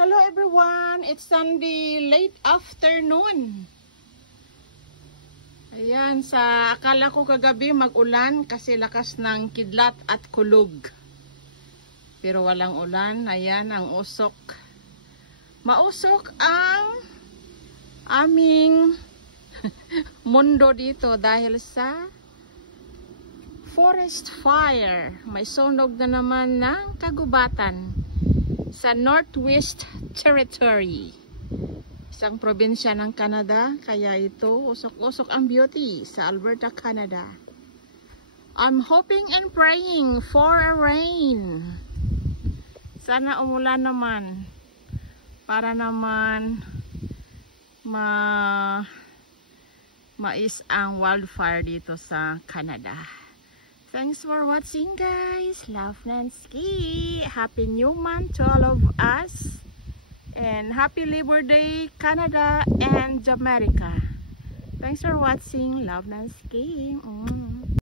Hello everyone! It's Sunday late afternoon. Ayan, akala ko kagabi mag-ulan kasi lakas ng kidlat at kulog. Pero walang ulan. Ayan, ang usok. Mausok ang aming mundo dito dahil sa forest fire. May sunog na naman ng kagubatan sa Northwest Territory, isang probinsya ng Canada. Kaya ito, usok-usok ang beauty sa Alberta, Canada. I'm hoping and praying for a rain. Sana umulan naman para naman mais ang wildfire dito sa Canada. Thanks for watching, guys. Love Nancy. Happy new month to all of us. And happy Labor Day, Canada and Jamaica. Thanks for watching. Love Nancy.